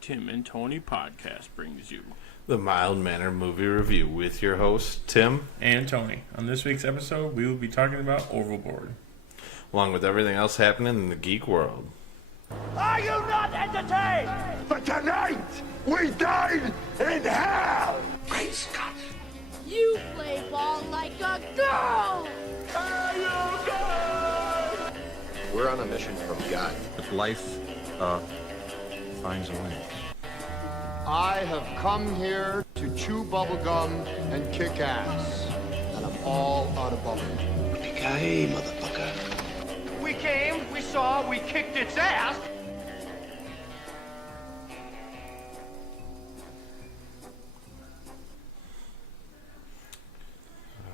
Tim and Tony podcast brings you the mild-mannered movie review with your hosts, Tim and Tony. On this week's episode, we will be talking about Overboard, along with everything else happening in the geek world. Are you not entertained? But tonight, we dine in hell! Great Scott! You play ball like a girl! Are you good? We're on a mission from God. If life, finds a way. I have come here to chew bubblegum and kick ass. And I'm all out of bubblegum. Yippee-ki-yay, motherfucker. We came, we saw, we kicked its ass.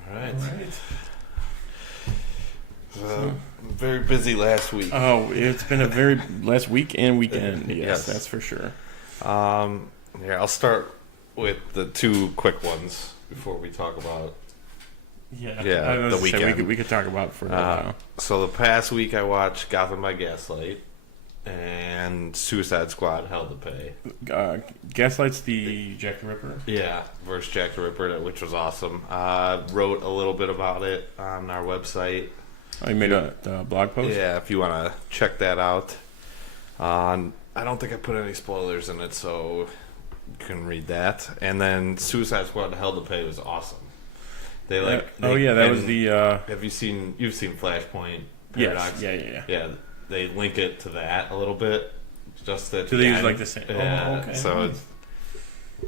All right. Very busy last week. Oh, it's been a very last week and weekend. Yes, that's for sure. Here, I'll start with the two quick ones before we talk about the weekend. We could talk about it for a while. So the past week I watched Gotham by Gaslight and Suicide Squad Hell to Pay. Gaslight's the Jack the Ripper? Yeah, versus Jack the Ripper, which was awesome. Wrote a little bit about it on our website. Oh, you made a blog post? Yeah, if you want to check that out. I don't think I put any spoilers in it, so you can read that. And then Suicide Squad Hell to Pay was awesome. That was the... Have you seen... You've seen Flashpoint Paradox? Yes. Yeah, they link it to that a little bit. Just that... So they use like the same... Yeah, okay. So,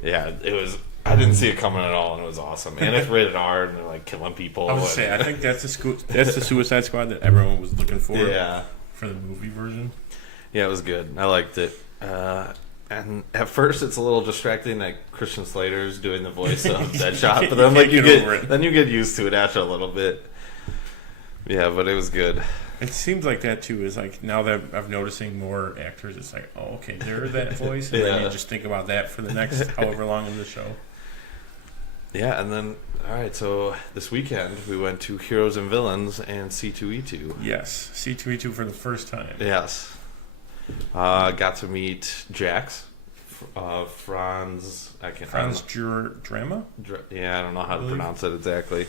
it was... I didn't see it coming at all, and it was awesome. And it's rated R, and they're like killing people. I was going to say, I think that's the Suicide Squad that everyone was looking for. Yeah. For the movie version. Yeah, it was good. I liked it. And at first, it's a little distracting that Christian Slater's doing the voice of Deadshot, but then you get used to it after a little bit. Yeah, but it was good. It seems like that too. Is like now that I'm noticing more actors, it's like, oh, okay, they're that voice, and then you just think about that for the next however long of the show. Yeah, and then all right. So this weekend we went to Heroes and Villains and C2E2. Yes, C2E2 for the first time. Yes. Got to meet Jax, Franz. Franz Drama. Yeah, I don't know how to pronounce it exactly.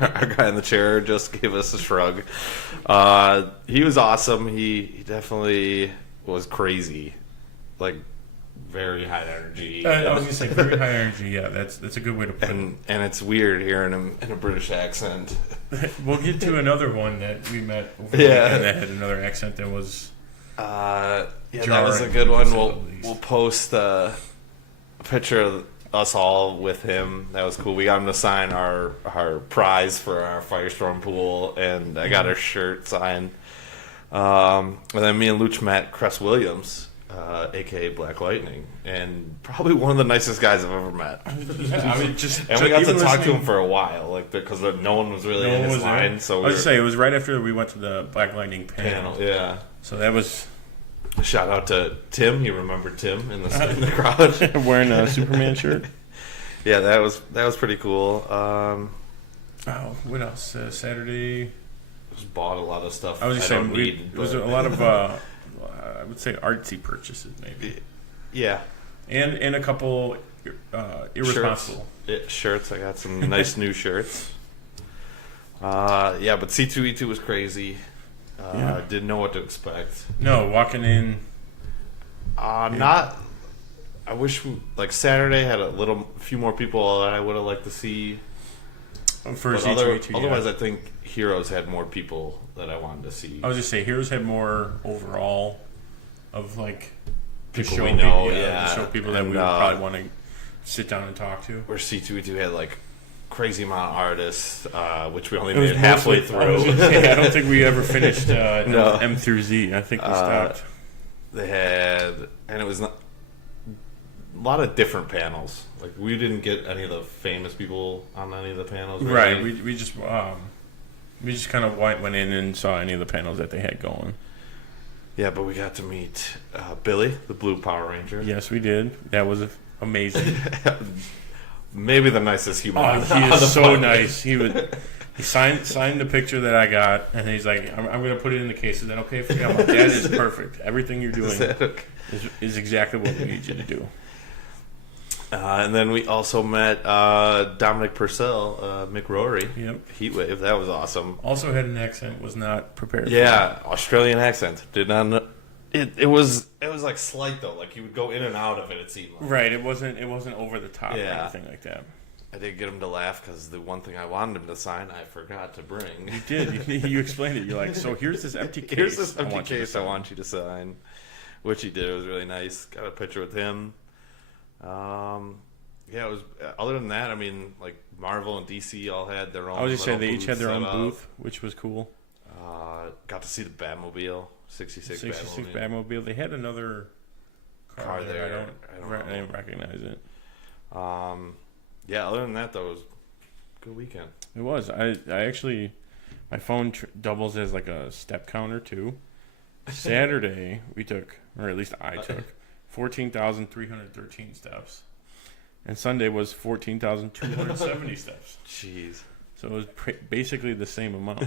Our guy in the chair just gave us a shrug. He was awesome. He definitely was crazy, like very high energy. I was gonna say very high energy. Yeah, that's a good way to put it. And it's weird hearing him in a British accent. We'll get to another one that we met over the weekend that had another accent that was. That was a good one. We'll post a picture of us all with him. That was cool. We got him to sign our prize for our Firestorm pool, and I got our shirt signed. And then me and Luch met Cress Williams, aka Black Lightning, and probably one of the nicest guys I've ever met. Yeah, I mean, and we got to talk to him for a while, like because no one was really in his line. So I was say it was right after we went to the Black Lightning panel. Yeah. So that was. Shout out to Tim. You remember Tim in the crowd wearing a Superman shirt. Yeah, that was pretty cool. What else? Saturday. Just bought a lot of stuff. I was just saying it was a lot of I would say artsy purchases maybe. Yeah, and a couple irresponsible shirts. I got some nice new shirts. But C2E2 was crazy. Didn't know what to expect. No, walking in. Not. I wish Saturday had a few more people that I would have liked to see. For C2E2, otherwise, I think Heroes had more people that I wanted to see. I was just say Heroes had more overall of people we know, to show people that we would probably want to sit down and talk to. Where C2E2 had crazy amount of artists, which we only made halfway through. I don't think we ever finished M through Z. I think we stopped. They had, and it was a lot of different panels. We didn't get any of the famous people on any of the panels. Right. We just kind of went in and saw any of the panels that they had going. Yeah, but we got to meet Billy, the Blue Power Ranger. Yes, we did. That was amazing. Maybe the nicest human. Oh, he is so nice. He would. He signed the picture that I got, and he's like, I'm going to put it in the case. Is that okay for you? I'm like, that is perfect. Everything you're doing is exactly what we need you to do. And then we also met Dominic Purcell, Mick Rory. Yep. Heatwave. That was awesome. Also had an accent. Was not prepared. Yeah, Australian accent. Did not know. It was like slight though. Like he would go in and out of it. It seemed like. Right. It wasn't over the top or anything like that. I did get him to laugh because the one thing I wanted him to sign, I forgot to bring. You did. You explained it. You're like, so here's this empty case. Here's this empty case I want you to sign, which he did. It was really nice. Got a picture with him. Yeah, it was. Other than that, I mean, like Marvel and DC all had their own. I was just saying they each had their own up. booth, which was cool. Got to see the Batmobile, 66 Batmobile. They had another car there. I didn't recognize it. Yeah. Other than that, though, it was a good weekend. It was. I actually, my phone doubles as like a step counter too. Saturday we took, or at least I took, 14,313 steps. And Sunday was 14,270 steps. Jeez. So it was basically the same amount.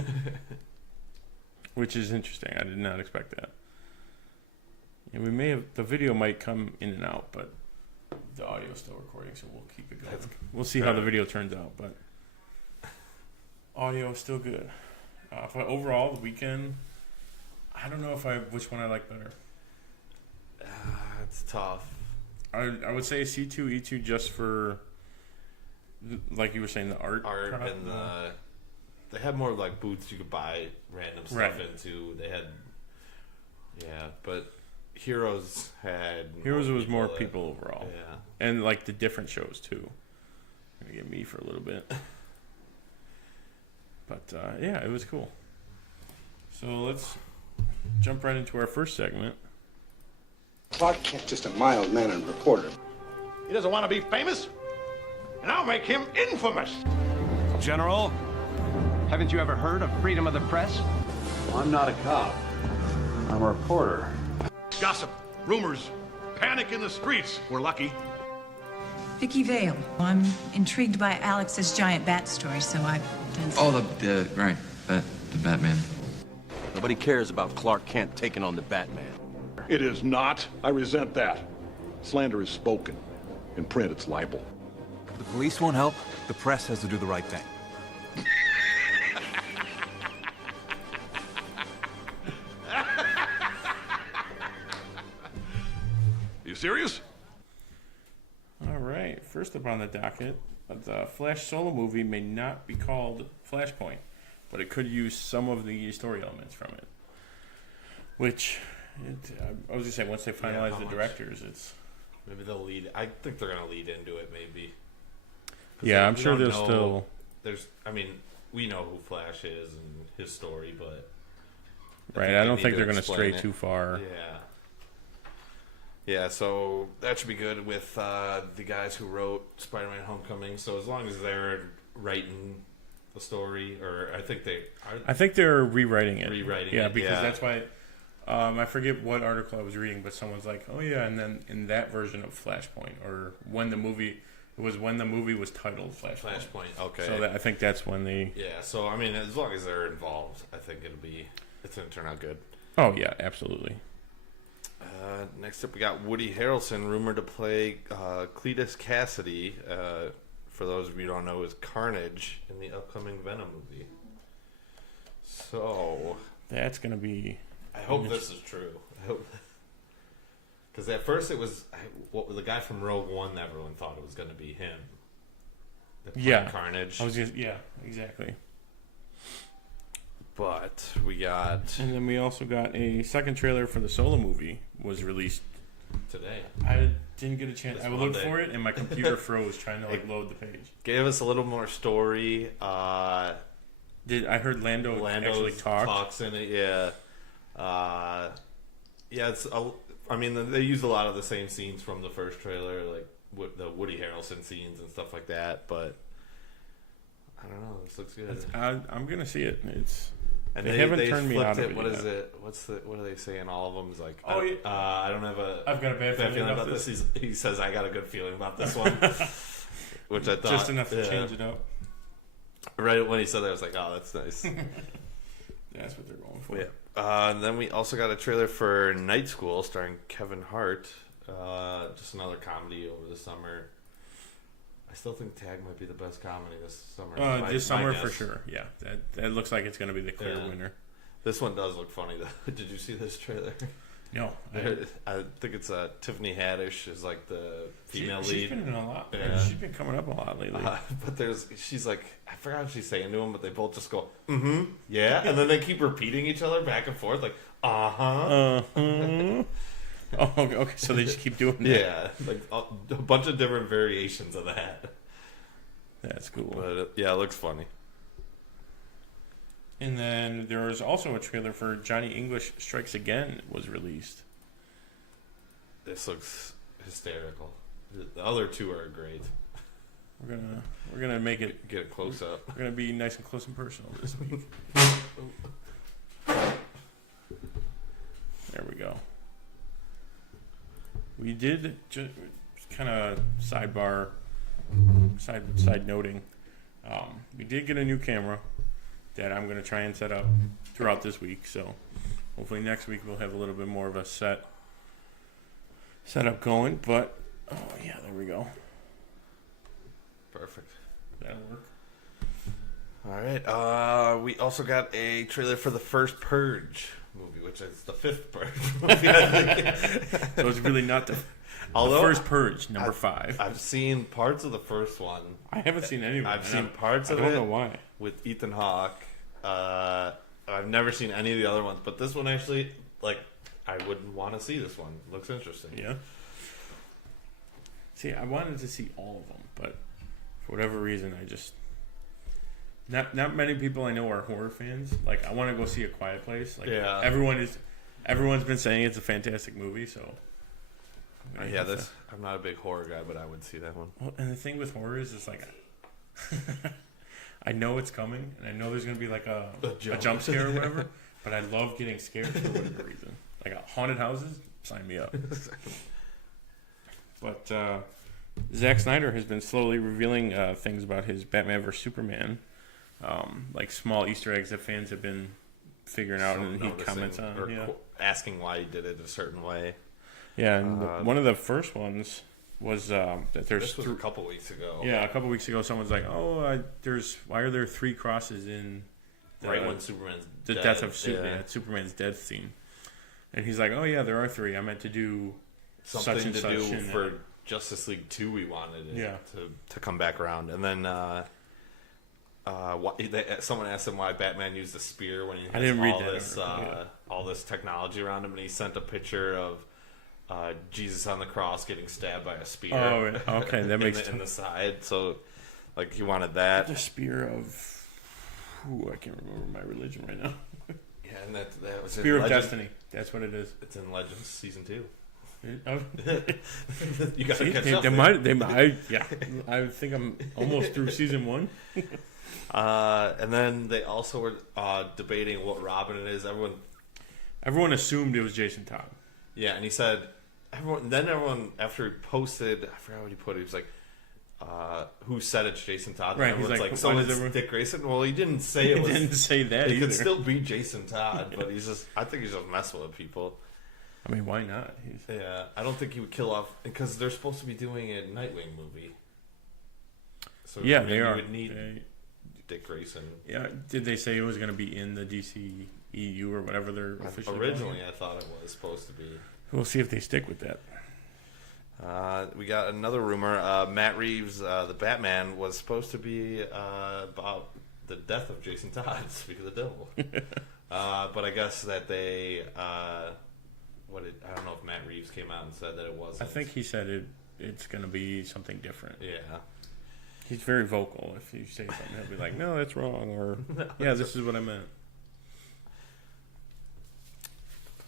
Which is interesting. I did not expect that. And the video might come in and out, but the audio is still recording, so we'll keep it going. We'll see how the video turns out, but audio is still good. But overall, the weekend, I don't know which one I like better. It's tough. I would say C2, E2 just for, like you were saying, the art and they had more like booths you could buy random stuff into. They had, but Heroes was more people overall. Yeah, and like the different shows too. Gonna get me for a little bit, but it was cool. So let's jump right into our first segment. Clark Kent, just a mild-mannered reporter. He doesn't want to be famous, and I'll make him infamous. General, haven't you ever heard of freedom of the press? I'm not a cop. I'm a reporter. Gossip, rumors, panic in the streets. We're lucky. Vicky Vale. I'm intrigued by Alex's giant bat story, so I've done some... Oh, the Batman. Nobody cares about Clark Kent taking on the Batman. It is not. I resent that. Slander is spoken. In print, it's libel. The police won't help. The press has to do the right thing. You serious? All right. First up on the docket, the Flash solo movie may not be called Flashpoint, but it could use some of the story elements from it. Which, I was going to say, once they finalize the directors, it's... Maybe they'll lead... I think they're going to lead into it, maybe. Yeah, I'm sure there's still... we know who Flash is and his story, but... I don't think they're going to stray too far. Yeah, so that should be good with the guys who wrote Spider-Man Homecoming. So as long as they're writing the story, or I think they're rewriting it. Because that's why... I forget what article I was reading, but someone's like, "Oh yeah," and then in that version of Flashpoint, or when the movie was titled Flashpoint. Okay. So I think that's when they. Yeah. So I mean, as long as they're involved, I think it's gonna turn out good. Oh yeah, absolutely. Next up, we got Woody Harrelson rumored to play Cletus Cassidy. For those of you who don't know, is Carnage in the upcoming Venom movie. So that's gonna be. I hope this is true. Because at first it was the guy from Rogue One. Everyone thought it was going to be him. Carnage. Exactly. But we got, and then we also got a second trailer for the solo movie was released today. I didn't get a chance. I looked for it, and my computer froze trying to load the page. Gave us a little more story. I heard Lando actually talks in it? Yeah. They used a lot of the same scenes from the first trailer, like the Woody Harrelson scenes and stuff like that. But I don't know. This looks good. I'm gonna see it. They haven't turned me out of it. What is it? What do they say in all of them? It's like, I don't have a. I've got a bad feeling about this. He says, "I got a good feeling about this one," which I thought just enough to change it up. Right when he said that, I was like, oh, that's nice. That's what they're going for. Yeah. And then we also got a trailer for Night School starring Kevin Hart. Just another comedy over the summer. I still think Tag might be the best comedy this summer. This summer for sure. Yeah, that looks like it's going to be the clear winner. This one does look funny though. Did you see this trailer? No. I think it's Tiffany Haddish is like the female lead. She's been in a lot. Yeah. She's been coming up a lot lately. But she's like, I forgot what she's saying to him, but they both just go, yeah, and then they keep repeating each other back and forth, like, Oh, okay. So they just keep doing that. Yeah, like a bunch of different variations of that. That's cool. But it looks funny. And then there was also a trailer for Johnny English Strikes Again was released. This looks hysterical. The other two are great. We're gonna make it get a close up. We're gonna be nice and close and personal this week. There we go. We did just kind of side noting. We did get a new camera that I'm going to try and set up throughout this week. So hopefully next week we'll have a little bit more of a setup going. But there we go. Perfect. That'll work. All right. We also got a trailer for the first Purge movie, which is the fifth Purge movie. So it's really not the first Purge, number 5. I've seen parts of the first one. I haven't seen any of it. I've seen parts of it. I don't know why. With Ethan Hawke. I've never seen any of the other ones, but this one actually, I would want to see this one. It looks interesting. Yeah. See, I wanted to see all of them, but for whatever reason, I just... Not many people I know are horror fans. Like, I want to go see A Quiet Place. Like, yeah. Everyone's been saying it's a fantastic movie, so... I'm not a big horror guy, but I would see that one. Well, and the thing with horror is, it's like... I know it's coming, and I know there's going to be like a jump scare or whatever, but I love getting scared for whatever reason. Like haunted houses, sign me up. But Zack Snyder has been slowly revealing things about his Batman vs Superman, like small Easter eggs that fans have been figuring out, and he comments on, or asking why he did it a certain way. Yeah, and one of the first ones was that there's... This was a couple weeks ago. Yeah, a couple weeks ago, someone's like, "Oh, why are there 3 crosses in when Superman's the dead. death of Superman, Superman's death scene?" And he's like, "Oh yeah, there are 3. I meant to do something such and to such do for Justice League 2. We wanted it to come back around, and then someone asked him why Batman used a spear when he has all this technology around him, and he sent a picture of Jesus on the cross getting stabbed by a spear. Oh, okay, that makes in the side. So, he wanted that. The spear of... I can't remember my religion right now. Yeah, and that was Spear of Destiny. That's what it is. It's in Legends Season 2. You got to catch up. I think I'm almost through Season 1. And then they also were debating what Robin it is. Everyone assumed it was Jason Todd. Yeah, and he said... Everyone, after he posted, I forgot what he put. He was like, "Who said it's Jason Todd?" Right. And He's like, "So it's Dick Grayson." Well, he didn't say it was. He didn't say that. It could still be Jason Todd, but I think he's just messing with people. I mean, why not? Yeah, I don't think he would kill off because they're supposed to be doing a Nightwing movie. So yeah, they are. Would need Dick Grayson. Yeah, did they say it was going to be in the DC EU or whatever they're officially? Originally, I thought it was supposed to be. We'll see if they stick with that. We got another rumor. Matt Reeves, the Batman, was supposed to be about the death of Jason Todd, speak of the devil. But I guess that they... I don't know if Matt Reeves came out and said that it wasn't. I think he said it's going to be something different. Yeah. He's very vocal. If you say something, he'll be like, "No, that's wrong," or "Yeah, this is what I meant."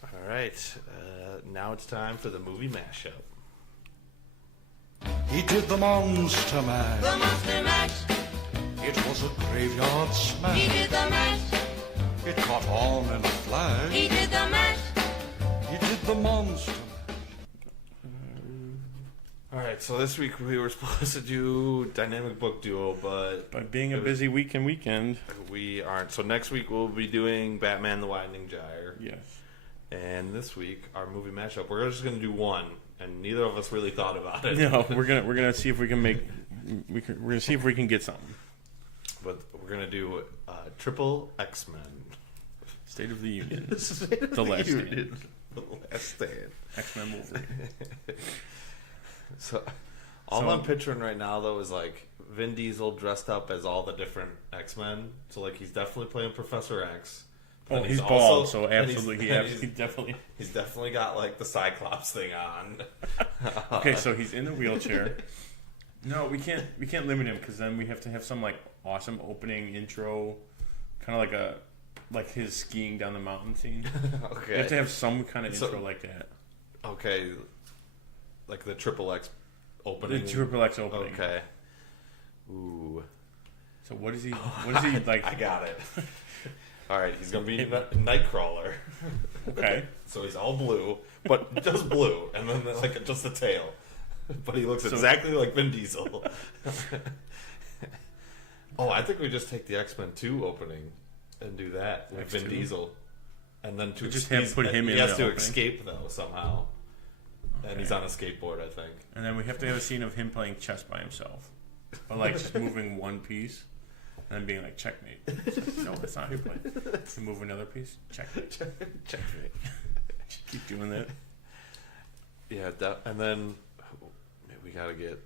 All right. Now it's time for the movie mashup. He did the Monster Mash. The Monster Mash. It was a graveyard smash. He did the mash. It caught on in a flash. He did the mash. He did the Monster Mash. All right. right, so this week we were supposed to do Dynamic Book Duo, but by being a busy weekend, we aren't. So next week we'll be doing Batman: The Widening Gyre. Yes. And this week our movie mashup. We're just going to do one, and neither of us really thought about it. No, we're gonna see if we can make. We're gonna see if we can get something. But we're gonna do Triple X-Men. State of the Union. The Last Stand. The Last Stand. X-Men Wolverine. So all I'm picturing right now though is like Vin Diesel dressed up as all the different X-Men. So like he's definitely playing Professor X. Oh, he's bald, so absolutely he's definitely got like the Cyclops thing on. Okay, so he's in the wheelchair. No, we can't limit him because then we have to have some like awesome opening intro, kind of like his skiing down the mountain scene. Okay, we have to have some kind of intro like that. Okay, like the Triple X opening. The Triple X opening. Okay. Ooh. So what is he? What is he like? I got it. All right, he's gonna be Nightcrawler. Okay. So he's all blue, but just blue, and then like just the tail. But he looks exactly like Vin Diesel. Oh, I think we just take the X-Men 2 opening and do that with Vin Diesel, and then put him in. He has to escape though somehow, and he's on a skateboard, I think. And then we have to have a scene of him playing chess by himself, but like just moving one piece. And then being like, checkmate. No, that's not how you play. You move another piece, checkmate. Checkmate. Keep doing that. Yeah, and then we gotta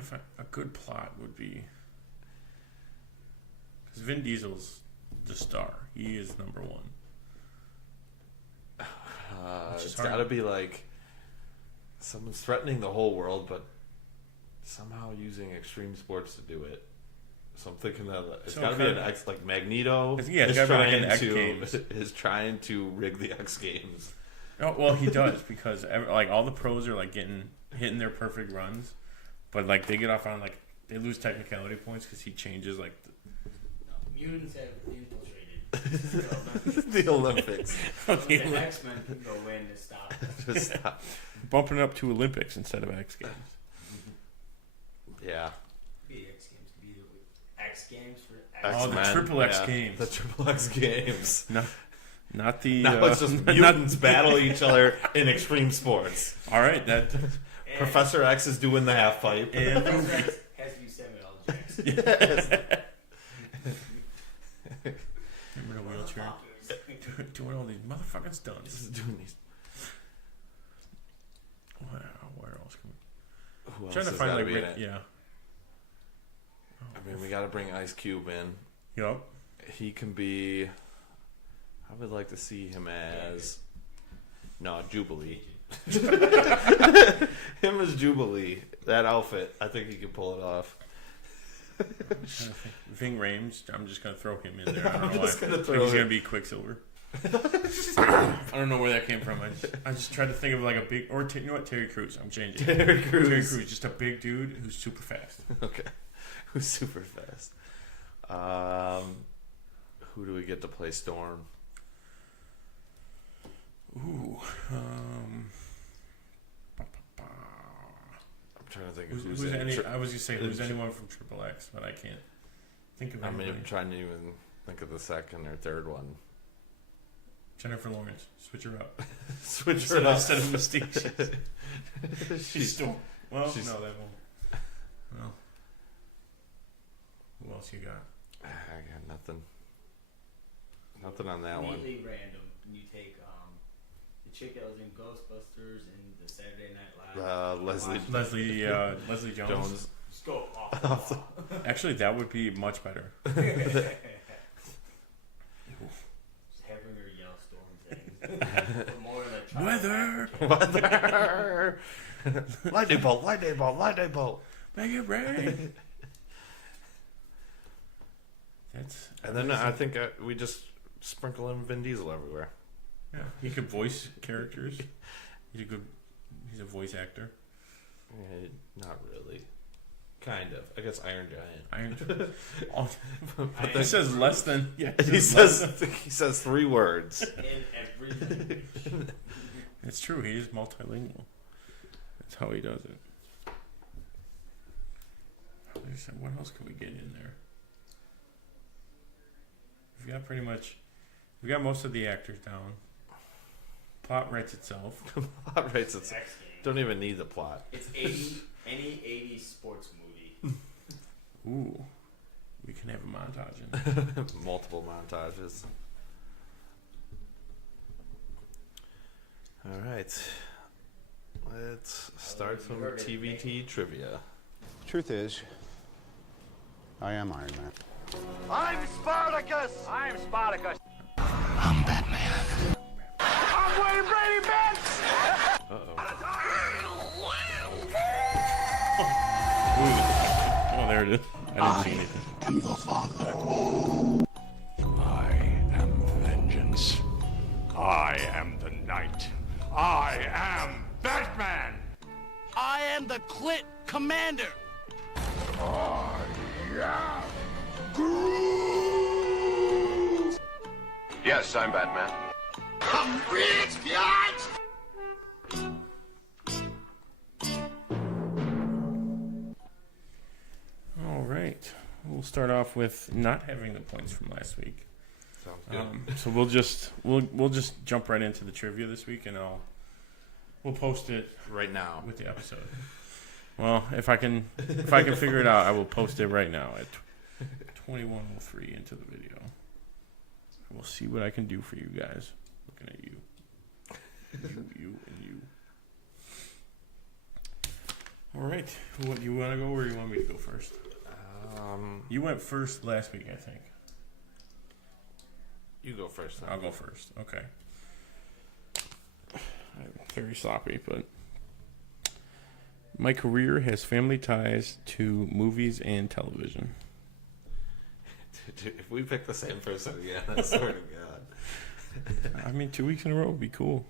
find a good plot would be because Vin Diesel's the star. He is number one. It's gotta be like someone's threatening the whole world, but somehow using extreme sports to do it. So I'm thinking that it's got to be an X, like Magneto. Yeah, it's got to be like an X Games. Is trying to rig the X Games. Oh well, he does because like all the pros are like hitting their perfect runs, but like they get off on like they lose technicality points because he changes like. Mutants have infiltrated the Olympics. The X-Men can go in to stop. To stop. Bumping it up to Olympics instead of X Games. Yeah. X Games for X-Men. The Triple X Games. The Triple X Games. Not the. Now it's just mutants battle each other in extreme sports. All right, that. Professor X is doing the half pipe. And has to be Samuel L. Jackson. Yes. Remember the wheelchair? Doing all these motherfucking stunts. Doing these. Wow, where else can we? Who else trying to has find gotta like be in it? Yeah. I mean, we got to bring Ice Cube in. Yep. He can be. I would like to see him as. No, Jubilee. Him as Jubilee. That outfit, I think he can pull it off. Ving Rhames, I'm just going to throw him in there. I don't know why. He's going to be Quicksilver. I don't know where that came from. I just tried to think of like a big. Or you know what? Terry Crews. I'm changing. Terry Crews. Just a big dude who's super fast. Okay. Who's super fast. Who do we get to play Storm? Ooh. I'm trying to think of who's any. I was gonna say who's anyone from Triple X, but I can't think of anybody. I'm trying to even think of the second or third one. Jennifer Lawrence, switch her up. Switch her up instead of Mystique. She's still. Well, no, that won't. Well, who else you got? I got nothing. Nothing on that one. Completely random. You take the chick that was in Ghostbusters and the Saturday Night Live. Leslie Jones. Just go off the wall. Actually, that would be much better. Just having her yell Storm things. More like Weather. Lightning bolt. Lightning bolt. Lightning bolt. Make it rain. And then I think we just sprinkle in Vin Diesel everywhere. Yeah, he could voice characters. He's a voice actor. Not really. Kind of. I guess Iron Giant. He says less than. Yeah. He says 3 words. In everything. It's true. He is multilingual. That's how he does it. What else can we get in there? We got most of the actors down. Plot writes itself. Plot writes itself. Don't even need the plot. It's any 80s sports movie. Ooh. We can have a montage in there. Multiple montages. All right. Let's start some TvT Trivia. Truth is, I am Iron Man. I'm Spartacus! I'm Spartacus! I'm Batman. I'm Wayne Brady Betts! Oh, there it is. I didn't see anything. I am the father. I am vengeance. I am the knight. I am Batman! I am the Clit Commander. I am Groot! Yes, I'm Batman. I'm rich, biatch! All right. We'll start off with not having the points from last week. Sounds good. So we'll just jump right into the trivia this week, and we'll post it right now with the episode. Well, if I can figure it out, I will post it right now at 21:03 into the video. We'll see what I can do for you guys. Looking at you, you, and you. All right. What, you want to go, or you want me to go first? You went first last week, I think. You go first. I'll go first. Okay. I'm very sloppy, but my career has family ties to movies and television. Dude, if we pick the same person again, I swear to God. I mean, 2 weeks in a row would be cool.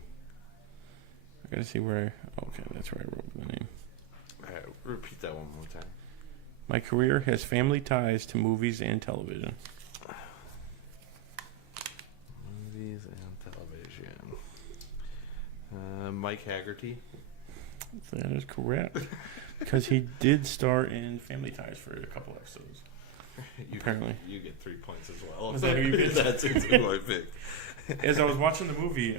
I gotta see where. Okay, that's where I wrote the name. All right, repeat that one more time. My career has family ties to movies and television. Movies and television. Mike Haggerty. That is correct. Because he did star in Family Ties for a couple episodes. Apparently. You get 3 points as well. Was that who you picked? That's who I picked. As I was watching the movie,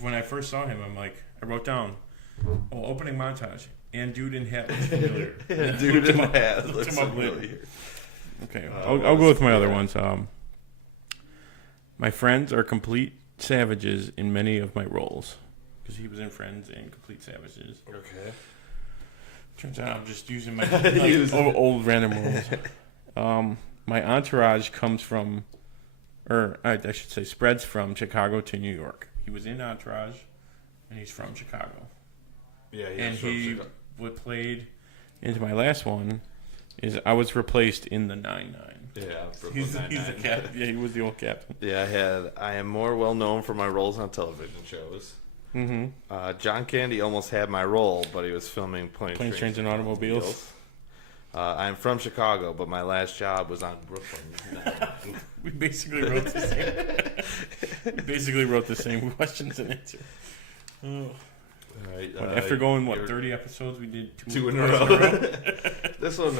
when I first saw him, I wrote down, opening montage. And dude in hat looks familiar. Dude in hat looks familiar. Okay, I'll go with my other ones. My friends are complete savages in many of my roles. Because he was in Friends and Complete Savages. Okay. Turns out I'm just using my old random roles. My entourage comes from, or I should say spreads from Chicago to New York. He was in Entourage, and he's from Chicago. Yeah, What played into my last one is I was replaced in the 9-9. Yeah, he's the captain. Yeah, he was the old captain. Yeah, I am more well known for my roles on television shows. Mm-hmm. John Candy almost had my role, but he was filming Planes, Trains, and Automobiles. I'm from Chicago, but my last job was on Brooklyn. We basically wrote the same. Questions and answers. Oh. All right, after going 30 episodes, we did two in a row. This one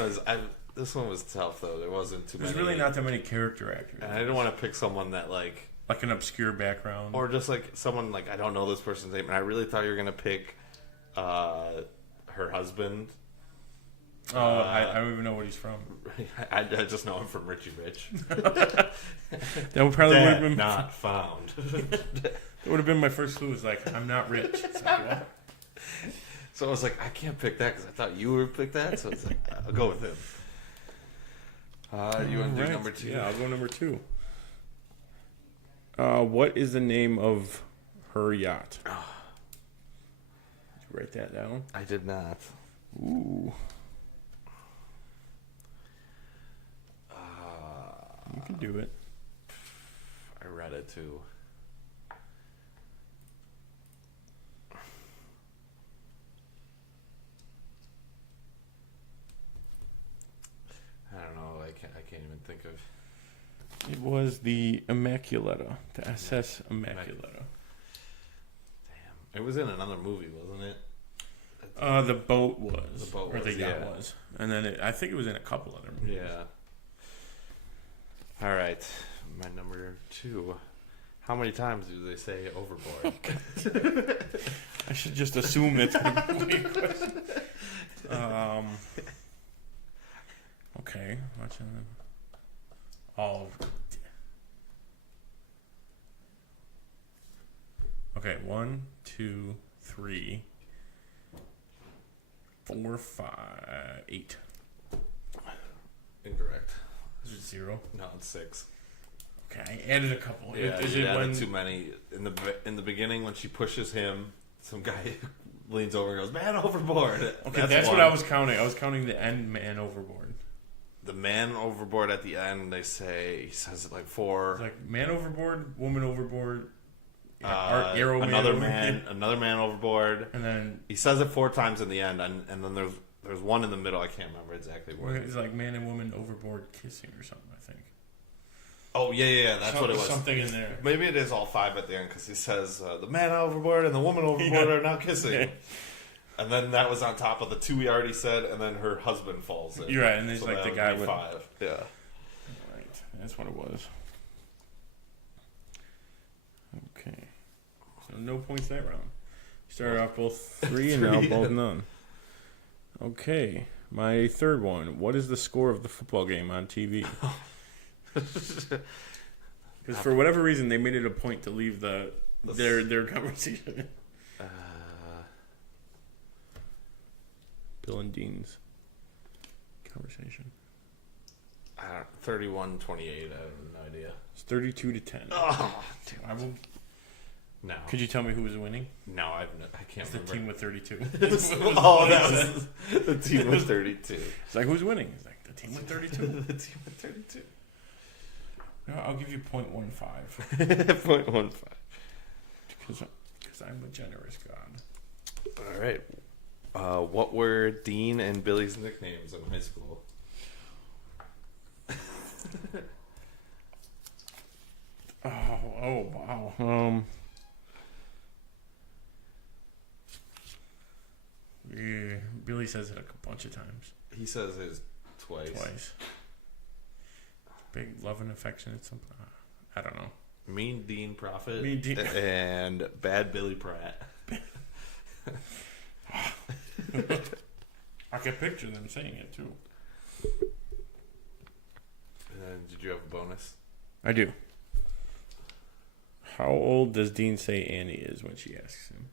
was tough though. There wasn't too many. There's really not that many character actors. And I didn't want to pick someone that like an obscure background, or just like someone like I don't know this person's name. And I really thought you were gonna pick her husband. I don't even know what he's from. I just know him from Richie Rich. That would probably would have been not found. That would have been my first clue. Was like, I'm not rich. It's like, what? So I was like, I can't pick that because I thought you would pick that. So it's like, I'll go with him. You want to do number 2? Yeah, I'll go number 2. What is the name of her yacht? Did you write that down? I did not. Ooh. You can do it. I read it too. I don't know. I can't even think of. It was the Immaculata, the SS Immaculata. Damn, it was in another movie, wasn't it? The boat was. The boat or the was, yacht yeah. was. And then I think it was in a couple other movies. Yeah. All right. My number 2. How many times do they say overboard? I should just assume it's going to be a question. Okay. Watching them. Oh. Okay. 1, 2, 3, 4, 5, 8. Incorrect. Is it 0? No, it's 6. Okay, I added a couple. Yeah, Is you it added when too many. In the beginning, when she pushes him, some guy leans over and goes, "Man overboard." Okay, that's what I was counting. I was counting the end man overboard. The man overboard at the end, he says it like 4. It's like man overboard, woman overboard, arrow another man overboard, and then he says it 4 times in the end, and then there's one in the middle. I can't remember exactly where. It's like man and woman overboard kissing or something. I think. Oh yeah, that's what it was. Something in there. Maybe it is all 5 at the end because he says the man overboard and the woman overboard are now kissing. And then that was on top of the 2 we already said, and then her husband falls in. You're right, and there's like the guy with 5. Yeah. Right, that's what it was. Okay, so no points that round. Started off both 3 and now both none. Okay, my third one. What is the score of the football game on TV? Because for whatever reason they made it a point to leave their conversation. Bill and Dean's conversation. 31-28. I have no idea. It's 32-10. Oh, damn. I will. No. Could you tell me who was winning? No, I can't it's remember. The team with 32. That was the team with 32. It's like, who's winning? It's like, the team with 32. The team with 32. No, I'll give you 0.15. 0.15. Because I'm a generous God. All right. What were Dean and Billy's nicknames in high school? Oh, wow. Yeah, Billy says it a bunch of times. He says his twice. Big love and affectionate something. I don't know. Mean Dean Prophet. Mean Dean. And Bad Billy Pratt. I can picture them saying it too. And then, did you have a bonus? I do. How old does Dean say Annie is when she asks him?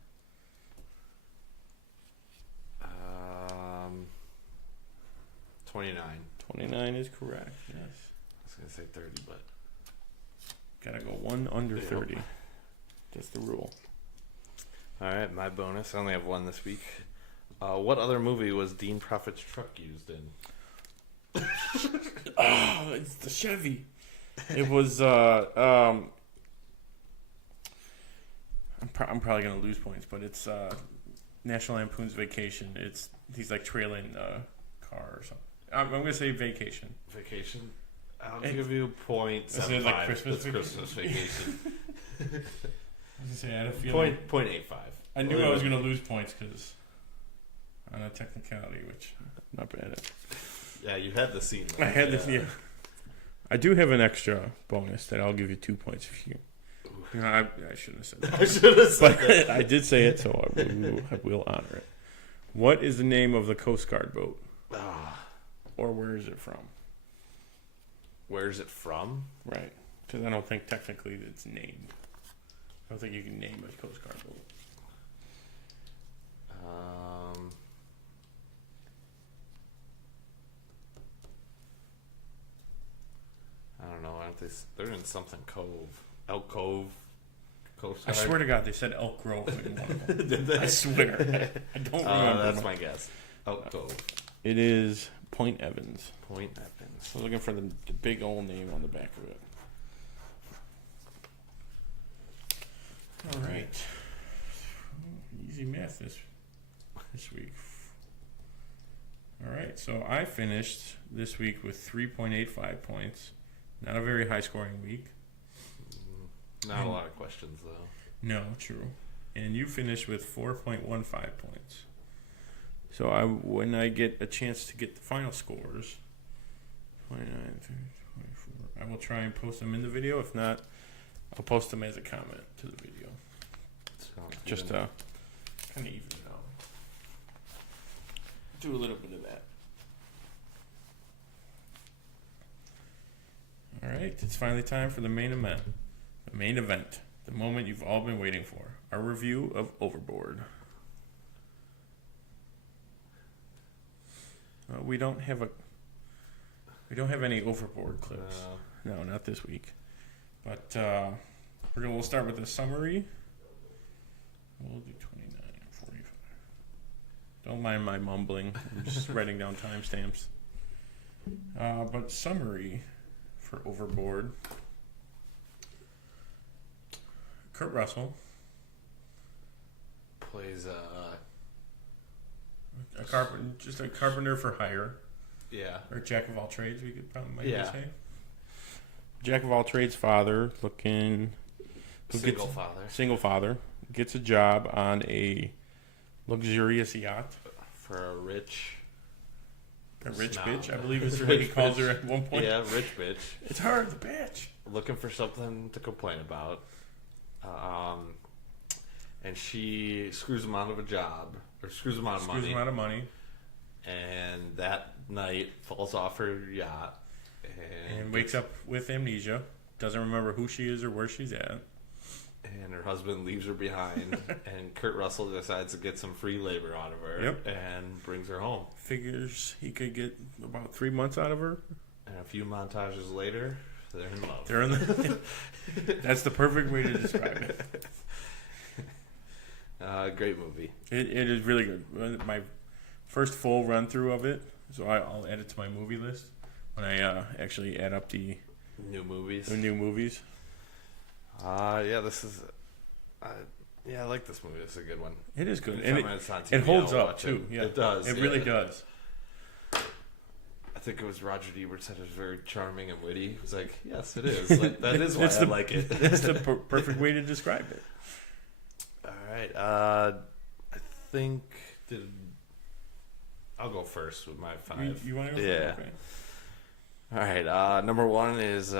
29. 29 is correct, yes. I was going to say 30, but... Gotta go 1 under 30. That's the rule. Alright, my bonus. I only have 1 this week. What other movie was Dean Prophet's truck used in? It's the Chevy. It was, I'm probably going to lose points, but it's National Lampoon's Vacation. He's like trailing a car or something. I'm going to say Vacation. Vacation? I'll give you 0.75. Is it like Christmas Vacation? I was going to say, I had a feeling. 0.85. I knew I was going to lose points because on a technicality, which I'm not bad at. Yeah, you had the scene. I had this, yeah. I do have an extra bonus that I'll give you 2 points if you... I shouldn't have said that. I should have said that. I did say it, so I will honor it. What is the name of the Coast Guard boat? Or where is it from? Where is it from? Right. Because I don't think technically it's named. I don't think you can name a Coast Guard boat. I don't know. Aren't they? They're in something Cove. Elk Cove. Coast I Guard. swear to God, they said Elk Grove in one of them. Did they? I swear. I don't remember. That's my guess. Elk Cove. It is Point Evans. Point Evans. I was looking for the big old name on the back of it. All right. Easy math this week. All right, so I finished this week with 3.85 points. Not a very high-scoring week. Not a lot of questions, though. No, true. And you finished with 4.15 points. So when I get a chance to get the final scores, 29, 30, 24, I will try and post them in the video. If not, I'll post them as a comment to the video. Just to kind of even it out. Do a little bit of that. All right, it's finally time for the main event. The main event. The moment you've all been waiting for. Our review of Overboard. We don't have any Overboard clips. No, not this week. But we'll start with the summary. We'll do 29 and 45. Don't mind my mumbling. I'm just writing down timestamps. But summary for Overboard. Kurt Russell plays a carpenter for hire. Yeah. Or jack of all trades, we could probably say. Jack of all trades father single father gets a job on a luxurious yacht for a rich bitch, I believe is what he calls her at one point. Yeah, rich bitch. It's her, the bitch. Looking for something to complain about. And she screws him out of a job, or screws him out of money. And that night falls off her yacht. And wakes up with amnesia. Doesn't remember who she is or where she's at. And her husband leaves her behind. And Kurt Russell decides to get some free labor out of her. Yep. And brings her home. Figures he could get about 3 months out of her. And a few montages later, they're in love. That's the perfect way to describe it. Great movie. It is really good. My first full run through of it, so I'll add it to my movie list when I actually add up the new movies. This is. I like this movie. It's a good one. It is good, and it holds up too. Yeah, it does. It really does. I think it was Roger Ebert said it was very charming and witty. It was like, yes, it is. Like, that is why I like it. It's the perfect way to describe it. All right. I think I'll go first with my 5. You want to go? Yeah. Okay. All right. Number 1 is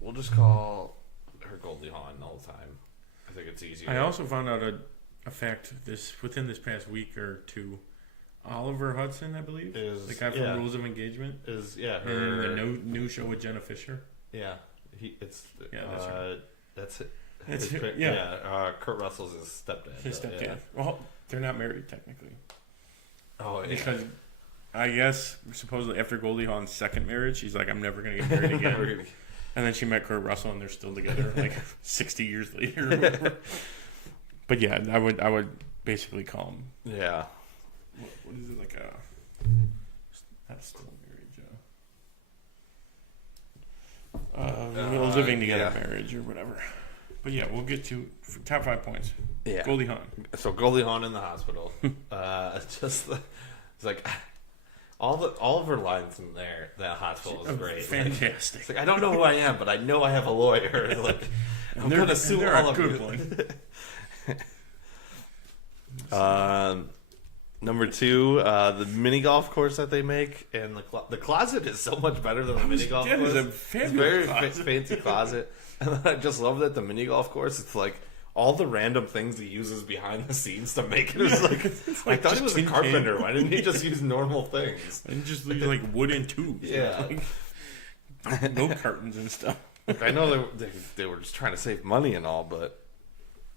we'll just call her Goldie Hawn all the time. I think it's easier. I also found out a fact within this past week or two. Oliver Hudson, I believe, is the guy from Rules of Engagement, is and the new show with Jenna Fisher. Yeah, that's right. That's it. Kurt Russell's his stepdad. Yeah. Well, they're not married technically. Oh, yeah. Because I guess supposedly after Goldie Hawn's second marriage, she's like, I'm never going to get married again. And then she met Kurt Russell, and they're still together like 60 years later. Or whatever. But yeah, I would basically call him. Yeah. What is it like not still marriage? Living together marriage or whatever. But yeah, we'll get to top 5 points. Yeah. Goldie Hawn. So Goldie Hawn in the hospital. It's like all of her lines in there. That hospital is great. Fantastic. It's like, I don't know who I am, but I know I have a lawyer. Like, I'm gonna sue all of you. Number 2, the mini golf course that they make, and the closet is so much better than the mini golf course. It's a very fancy closet, and I just love that the mini golf course. It's like all the random things he uses behind the scenes to make it. It's like I thought he was a carpenter. Why didn't he just use normal things? And just use like wooden tubes. Yeah, milk cartons and stuff. I know they were just trying to save money and all, but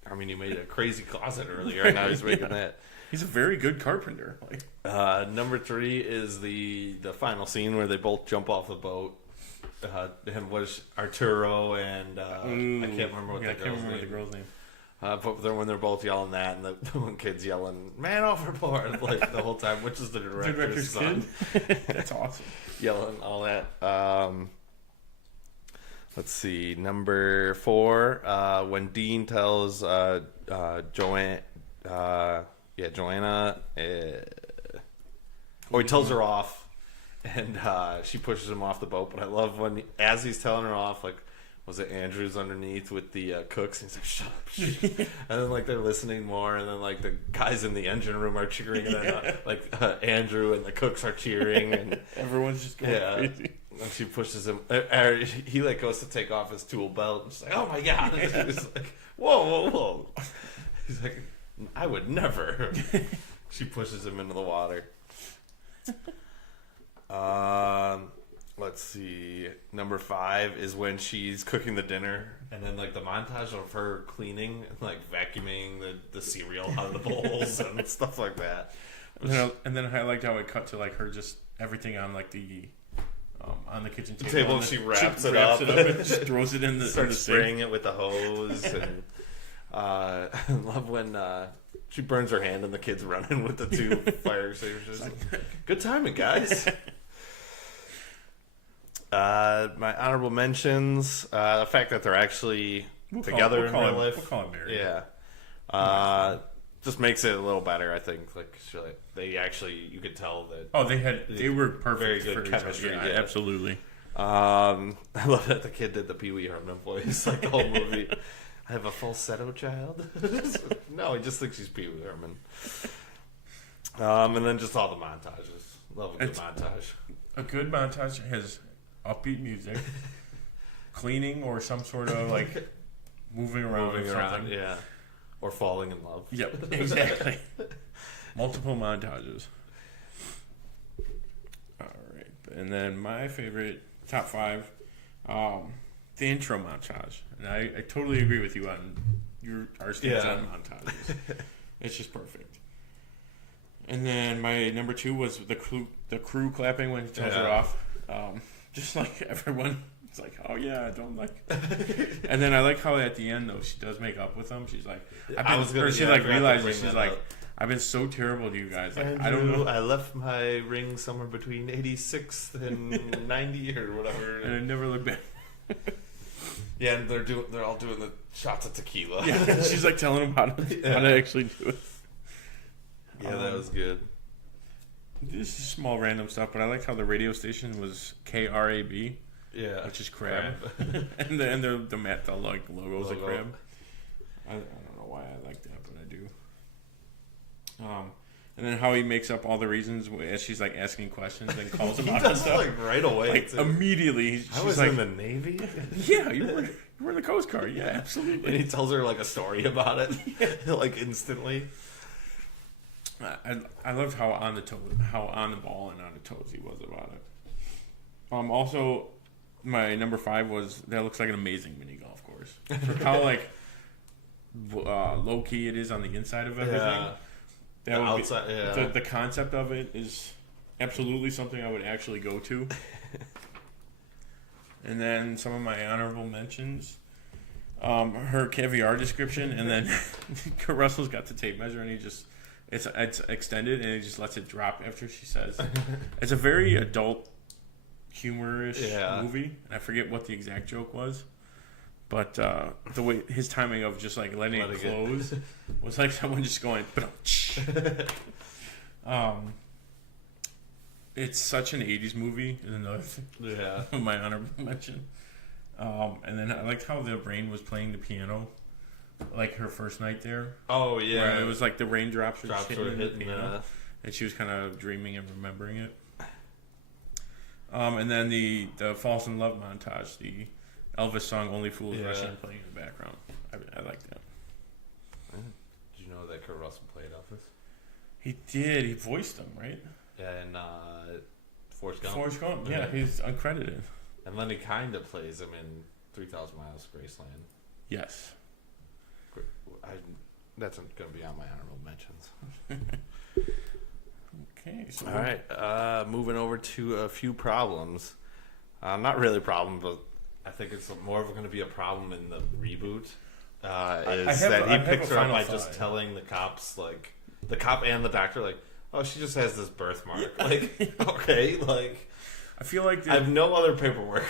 I mean, he made a crazy closet earlier, and now he's making that. He's a very good carpenter. Number 3 is the final scene where they both jump off the boat. Him was Arturo and I can't remember the girl's name. But when they're both yelling that, and the one kid's yelling "Man overboard" like the whole time, which is the director's son. That's awesome. Yelling all that. Let's see. Number 4, when Dean tells Joanna. Joanna. He tells her off, and she pushes him off the boat. But I love as he's telling her off, like was it Andrew's underneath with the cooks, and he's like, shut up, shut up. And then like they're listening more, and then like the guys in the engine room are cheering, and then Andrew and the cooks are cheering, and everyone's just going crazy. And she pushes him. He like goes to take off his tool belt, and she's like, "Oh my god!" And he's like, "Whoa!" He's like, "I would never." She pushes him into the water. Let's see. Number 5 is when she's cooking the dinner, and then like the montage of her cleaning and like vacuuming the cereal out of the bowls and stuff like that. And then I liked how it cut to like her just everything on like the on the kitchen table. And she wraps it up and just throws it in the starts spraying it with the hose. And I love when she burns her hand and the kid's running with the 2 fire extinguishers. Good timing, guys. My honorable mentions: the fact that they're actually together in real life. We'll call it married. Yeah. Just makes it a little better, I think. Like they actually, you could tell that. They were perfect. Very for good chemistry. Yeah, absolutely. I love that the kid did the Pee Wee Herman voice like the whole movie. I have a falsetto child. No, he just thinks he's Pee Wee Herman. And then just all the montages. Love a good montage. A good montage has upbeat music, cleaning, or some sort of like moving around, yeah, or falling in love. Yep, exactly. Multiple montages. All right, and then my favorite top 5, the intro montage, and I totally agree with you on our stance on montages. It's just perfect. And then my number 2 was the crew clapping when he tells her off. Just like everyone, it's like, oh yeah, I don't like. And then I like how at the end though she does make up with them. She's like, realizes she's like, I've been so terrible to you guys. Like Andrew, I don't know. I left my ring somewhere between 86th and 90 or whatever, and I never looked back. Yeah, and they're all doing the shots of tequila. Yeah, she's like telling them how to actually do it. Yeah, that was good. This is small random stuff, but I liked how the radio station was KRAB. Yeah, which is crab. and the Matt like logo's a crab. I don't know why I like that, but I do. And then how he makes up all the reasons as she's like asking questions and calls him out and stuff. Like right away, like immediately. I was like, in the Navy. Yeah, you were in the Coast Guard. Yeah, absolutely. And he tells her like a story about it, like instantly. I loved how on the ball and on the toes he was about it. Also, my number 5 was that looks like an amazing mini golf course for how like low key it is on the inside of everything. Yeah. That would outside, the concept of it is absolutely something I would actually go to. And then some of my honorable mentions, her caviar description, and then Kurt Russell's got the tape measure, and he just it's extended, and he just lets it drop after she says. It's a very adult, humorous movie, and I forget what the exact joke was. But the way his timing of just like letting it close was like someone just going. It's such an '80s movie. Is another thing. Yeah. My honorable mention. And then I liked how the rain was playing the piano, like her first night there. Oh yeah. Where it was like the raindrops were just hitting the piano, and she was kind of dreaming and remembering it. And then the false in love montage, the Elvis song "Only Fools Rush In" playing in the background. I like that. Did you know that Kurt Russell played Elvis? He did. He voiced him, right? Yeah, and Forrest Gump. Forrest Gump. Yeah, he's uncredited. And then he kind of plays him in 3,000 Miles to Graceland. Yes. That's going to be on my honorable mentions. Okay. So all right. Moving over to a few problems. Not really a problem, but I think it's more of going to be a problem in the reboot. Is that he picks her up by just telling the cops, like, the cop and the doctor, like, oh, she just has this birthmark. Yeah. Like, okay, like, I feel like I have no other paperwork.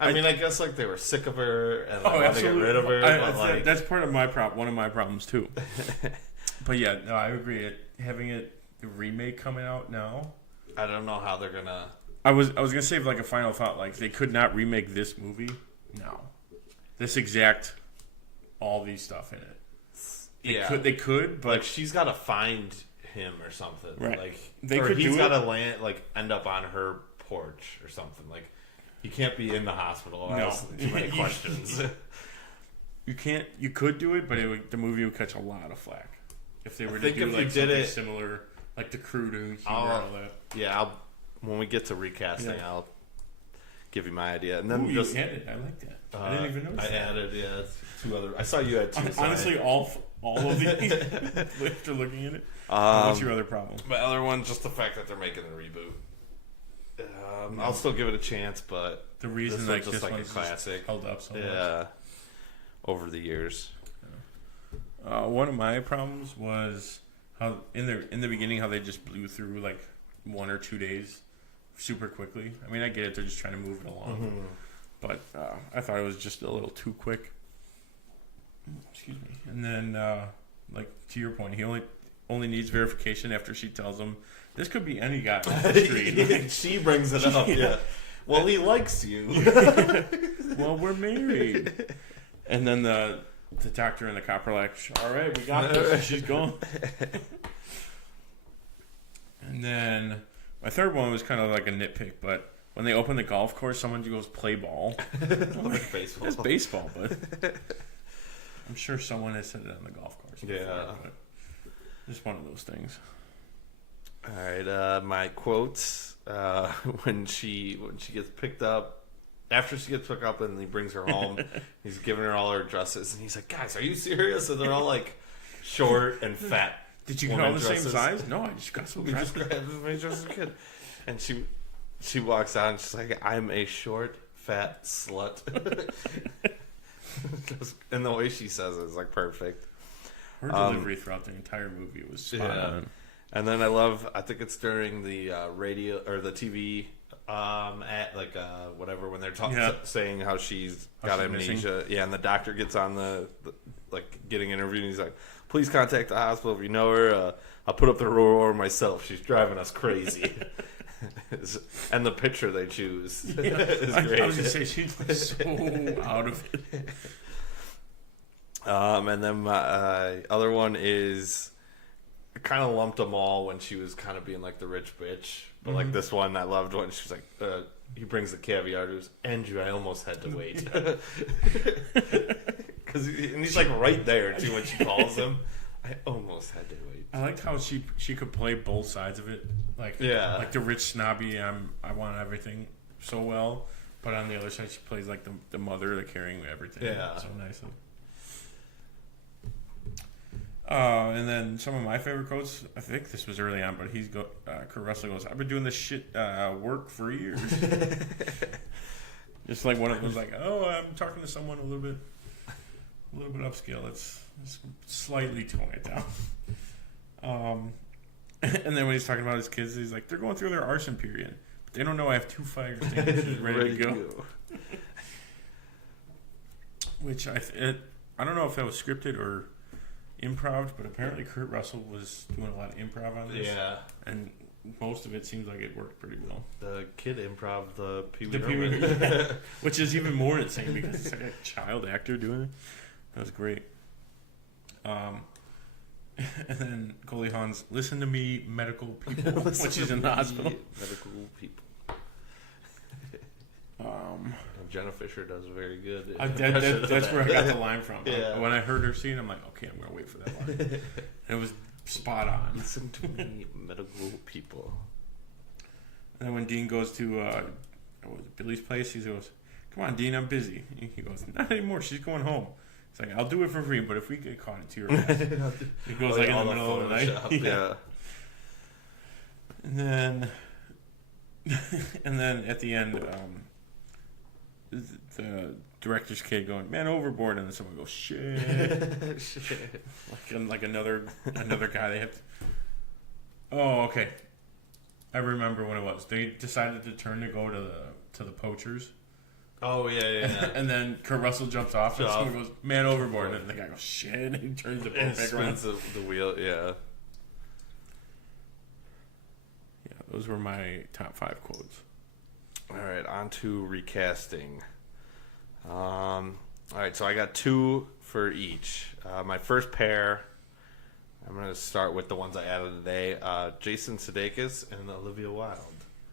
I mean, I guess like they were sick of her and like, wanted to get rid of her. That's part of my one of my problems too. But yeah, no, I agree. Having the remake coming out now, I don't know how they're gonna. I was gonna say like a final thought, like they could not remake this movie No. This exact all these stuff in it. They could, but like she's got to find him or something. Right. Like he's got to land, like end up on her porch or something. Like he can't be in the hospital. Or else too many questions. You can't. You could do it, but the movie would catch a lot of flack if they were to do like something similar, like the crew to humor and all that. Yeah, when we get to recasting, I'll give you my idea. And then you added. I like that. I didn't even notice. I added 2 other. I saw you had 2. Honestly, all of these after looking at it. What's your other problem? My other one, just the fact that they're making a reboot. I'll still give it a chance, but the reason this just like a classic held up so much over the years. One of my problems was how in the beginning how they just blew through like 1 or 2 days super quickly. I mean, I get it; they're just trying to move it along, but I thought it was just a little too quick. Excuse me. And then, like to your point, he only needs verification after she tells him this could be any guy on the street. She brings it up. Yeah. Well, he likes you. Well, we're married. And then the doctor and the cop are like, all right, we got this. And she's gone. And then my third one was kind of like a nitpick, but when they open the golf course, someone goes play ball. Like baseball. It's baseball, but I'm sure someone has said it on the golf course before, but just one of those things. All right, my quotes when she gets picked up. After she gets picked up and he brings her home, he's giving her all her dresses, and he's like, "Guys, are you serious?" And they're all like short and fat. Did you get all the same size? No, I just got some dresses. Just grabbed as many dresses as I could. And she walks out and she's like, "I'm a short, fat slut." And the way she says it is like perfect. Her delivery throughout the entire movie was spot on. And then I think it's during the radio or the TV at like whatever when they're saying how she's got amnesia. Missing. Yeah, and the doctor gets on the like getting interviewed and he's like, "Please contact the hospital if you know her. I'll put up the roar myself. She's driving us crazy." And the picture they choose is great. I was gonna say she's so out of it. And then my other one is I kind of lumped them all when she was kind of being like the rich bitch, but like this one I loved when she was like he brings the caviar to us. "Andrew, I almost had to wait." And he's like right there too when she calls him. "I almost had to wait." I liked how she could play both sides of it, like the rich snobby I want everything so well, but on the other side she plays like the mother, the caring everything so nicely. And then some of my favorite quotes, I think this was early on, but Kurt Russell goes, "I've been doing this shit work for years." Just like one of them was like, "Oh, I'm talking to someone a little bit upscale. Let's slightly tone it down." And then when he's talking about his kids, he's like, "They're going through their arson period, but they don't know I have 2 fire extinguishers ready to go." Which I don't know if that was scripted or improv, but apparently Kurt Russell was doing a lot of improv on this. Yeah. And most of it seems like it worked pretty well. The kid improv, the Pee Wee Herman. Which is even more insane because it's like a child actor doing it. That was great. And then Goldie Hawn's "Listen to me, medical people," which is in the hospital. Medical people. Jenna Fisher does very good. That's where I got the line from. Yeah. When I heard her sing, I'm like, okay, I'm going to wait for that line. And it was spot on. "Listen to me, medical people." And then when Dean goes to Billy's place, he goes, "Come on, Dean, I'm busy." He goes, "Not anymore. She's going home." It's like, "I'll do it for free, but if we get caught, it's your ass." It goes like in the middle of the night. Yeah. And then at the end, the director's kid going, "Man, overboard," and then someone goes, "Shit." like another guy they have to... Oh, okay. I remember when it was. They decided to turn to go to the poachers. Oh, yeah. And then Kurt Russell jumps off and someone goes, "Man, overboard," and the guy goes, "Shit," and he turns the boat back around. Spins the wheel, yeah. Yeah, those were my top 5 quotes. All right, on to recasting. All right, so I got 2 for each. My first pair, I'm going to start with the ones I added today. Jason Sudeikis and Olivia Wilde.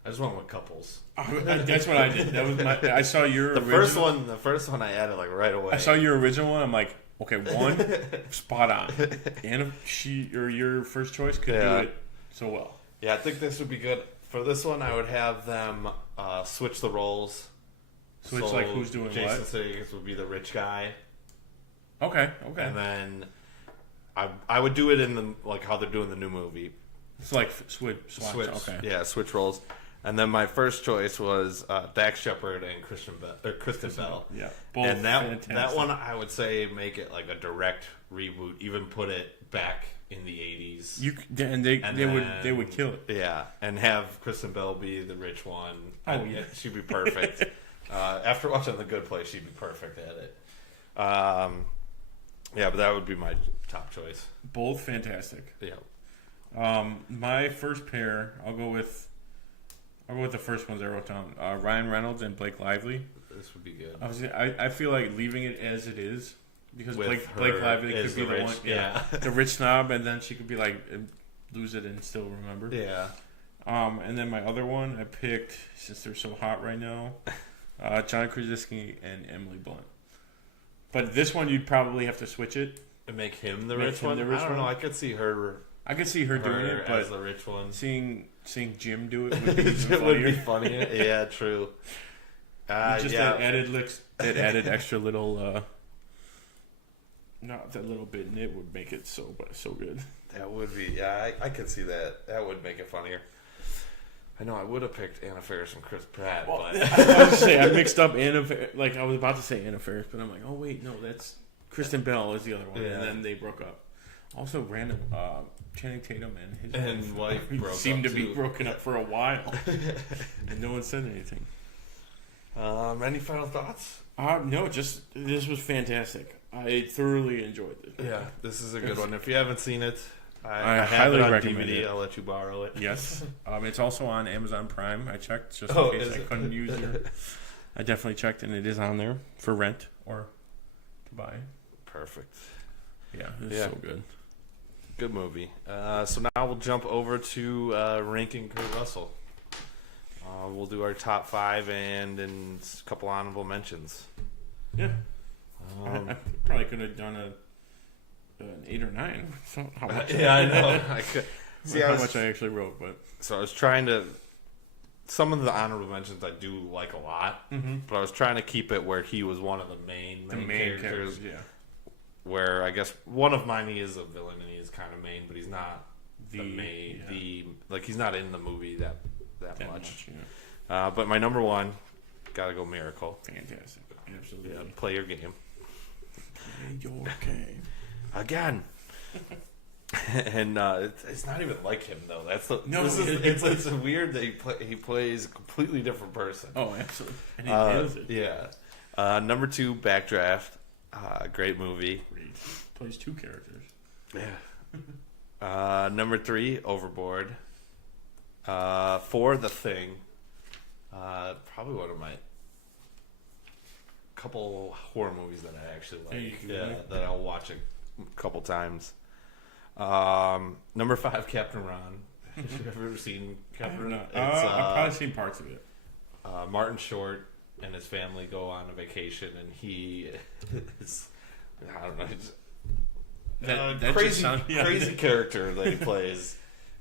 I just went with couples. That's what I did. That was I saw your original. The first one I added like right away. I saw your original one. I'm like, okay, one spot on. And your first choice could do it so well. Yeah, I think this would be good. For this one, I would have them switch the roles. Switch, like who's doing Jason what? Jason Sudeikis would be the rich guy. Okay. And then I would do it in the like how they're doing the new movie. It's like switch. Okay. Yeah, switch roles. And then my first choice was Dax Shepard and Kristen Bell. Yeah, both and fantastic. that one I would say make it like a direct reboot. Even put it back in the 80s. They would kill it. Yeah, and have Kristen Bell be the rich one. Oh yeah, she'd be perfect. After watching The Good Place, she'd be perfect at it. Yeah, but that would be my top choice. Both fantastic. Yeah. My first pair, I'll go with the first ones I wrote down. Ryan Reynolds and Blake Lively. This would be good. I feel like leaving it as it is because With Blake Lively could be the rich, one, yeah, the rich snob, and then she could be like lose it and still remember. Yeah. And then my other one I picked, since they're so hot right now, John Krasinski and Emily Blunt. But this one you'd probably have to switch it and make him the rich one. I don't know. I could see her. I could see her doing it, but as the rich one. Seeing Jim do it would be even funnier. Funnier. Yeah, true. That added extra little, not that little bit in it would make it so good. That would be. Yeah, I could see that. That would make it funnier. I know I would have picked Anna Faris and Chris Pratt, but I mixed up Anna. Like I was about to say Anna Faris, but I'm like, oh wait, no, that's Kristen Bell is the other one, and then they broke up. Also, random Channing Tatum and his wife seemed to be broken up for a while, and no one said anything. Any final thoughts? No, just this was fantastic. I thoroughly enjoyed it. Yeah, this is a good one. If you haven't seen it, I have highly it on recommend DVD. it. I'll let you borrow it. Yes, it's also on Amazon Prime. I checked just in case I couldn't use it. I definitely checked, and it is on there for rent or to buy. Perfect. Yeah, it's so good. Good movie. So now we'll jump over to ranking Kurt Russell. We'll do our top 5 and a couple honorable mentions. Yeah. I probably could have done an 8 or 9. So how much I know. I could. See how much I actually wrote, but so I was trying to. Some of the honorable mentions I do like a lot, but I was trying to keep it where he was one of the main characters. Yeah. Where I guess one of mine, he is a villain and he is kind of main, but he's not the main. Yeah. He's not in the movie that much. Yeah. But my number 1, gotta go Miracle. Fantastic. Absolutely. Yeah, play your game. Play your game. Again. And it's not even like him though. It's weird that he plays a completely different person. Oh, absolutely. And he nails it. Yeah. Number 2, Backdraft. Great movie. Great. Plays 2 characters. Yeah. Number 3, Overboard. 4, The Thing. Probably one of my couple horror movies that I actually like. That I'll watch a couple times. Number 5, Captain Ron. Have you ever seen Captain Ron? I've probably seen parts of it. Martin Short and his family go on a vacation, and he is, I don't know, that crazy character that he plays.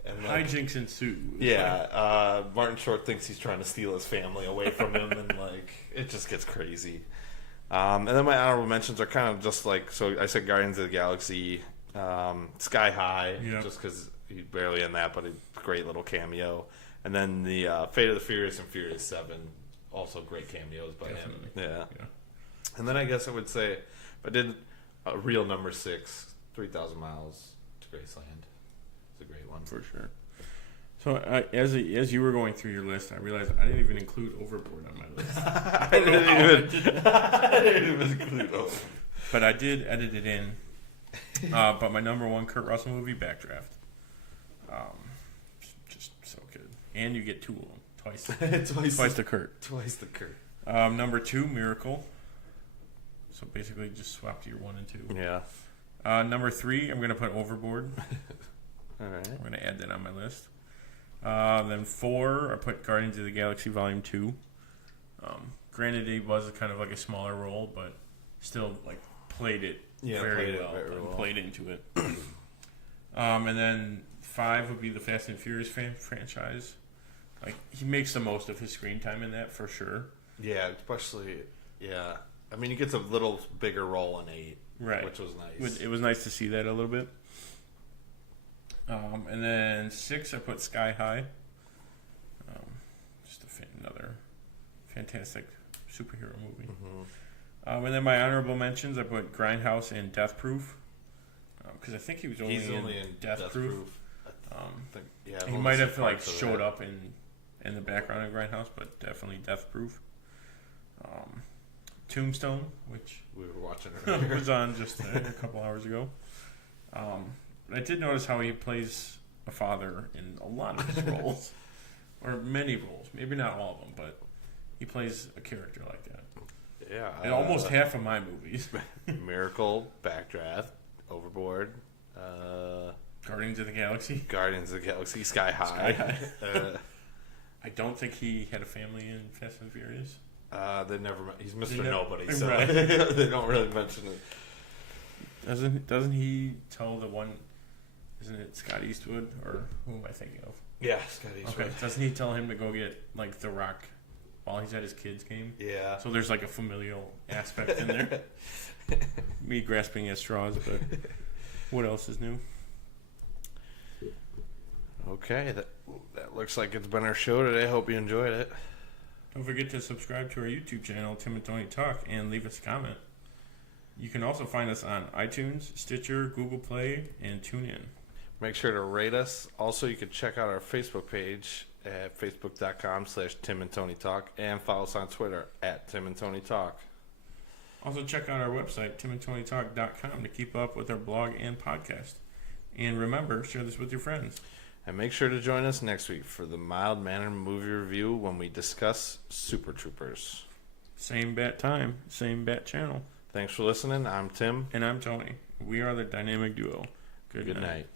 And hijinks ensue. Yeah, Martin Short thinks he's trying to steal his family away from him, and it just gets crazy. And then my honorable mentions are kind of just so I said Guardians of the Galaxy, Sky High, just because he's barely in that, but a great little cameo. And then the Fate of the Furious and Furious 7, also great cameos by him. Yeah. And then I guess I would say, if I did a real number 6, 3,000 Miles to Graceland. It's a great one. For sure. So as you were going through your list, I realized I didn't even include Overboard on my list. I didn't even include Overboard. But I did edit it in. But my number 1 Kurt Russell movie, Backdraft. Just so good. And you get 2 of them. Twice the Kurt. Twice the Kurt. Number 2, Miracle. So basically, just swapped your 1 and 2. Yeah. Number 3, I'm going to put Overboard. All right. I'm going to add that on my list. Then 4, I put Guardians of the Galaxy Volume 2. Granted, he was kind of like a smaller role, but still like played it very well and played into it. And then 5 would be the Fast and Furious franchise. Like he makes the most of his screen time in that for sure. Yeah, especially I mean, he gets a little bigger role in 8, right? Which was nice. It was nice to see that a little bit. And then 6, I put Sky High. Just another fantastic superhero movie. Mm-hmm. And then my honorable mentions, I put Grindhouse and Death Proof. Because I think he was only in Death Proof. He might have like showed up in the background of Grindhouse, but definitely Death Proof. Tombstone, which we were watching earlier, was on just a couple hours ago. I did notice how he plays a father in a lot of his roles, or many roles. Maybe not all of them, but he plays a character like that. Yeah, in almost half of my movies. Miracle, Backdraft, Overboard, Guardians of the Galaxy, Sky High. I don't think he had a family in Fast and Furious. They never. He's Mr. Nobody, so right. they don't really mention it. Doesn't he tell the one? Isn't it Scott Eastwood or who am I thinking of? Yeah, Scott Eastwood. Okay, doesn't he tell him to go get like The Rock while he's at his kids' game? Yeah. So there's like a familial aspect in there. Me grasping at straws, but what else is new? Okay, that looks like it's been our show today. Hope you enjoyed it. Don't forget to subscribe to our YouTube channel, Tim and Tony Talk, and leave us a comment. You can also find us on iTunes, Stitcher, Google Play, and TuneIn. Make sure to rate us. Also, you can check out our Facebook page at facebook.com/Tim and Tony Talk and follow us on Twitter at Tim and Tony Talk. Also, check out our website, timandtonytalk.com, to keep up with our blog and podcast. And remember, share this with your friends. And make sure to join us next week for the mild-mannered movie review when we discuss Super Troopers. Same bat time, same bat channel. Thanks for listening. I'm Tim. And I'm Tony. We are the Dynamic Duo. Good night.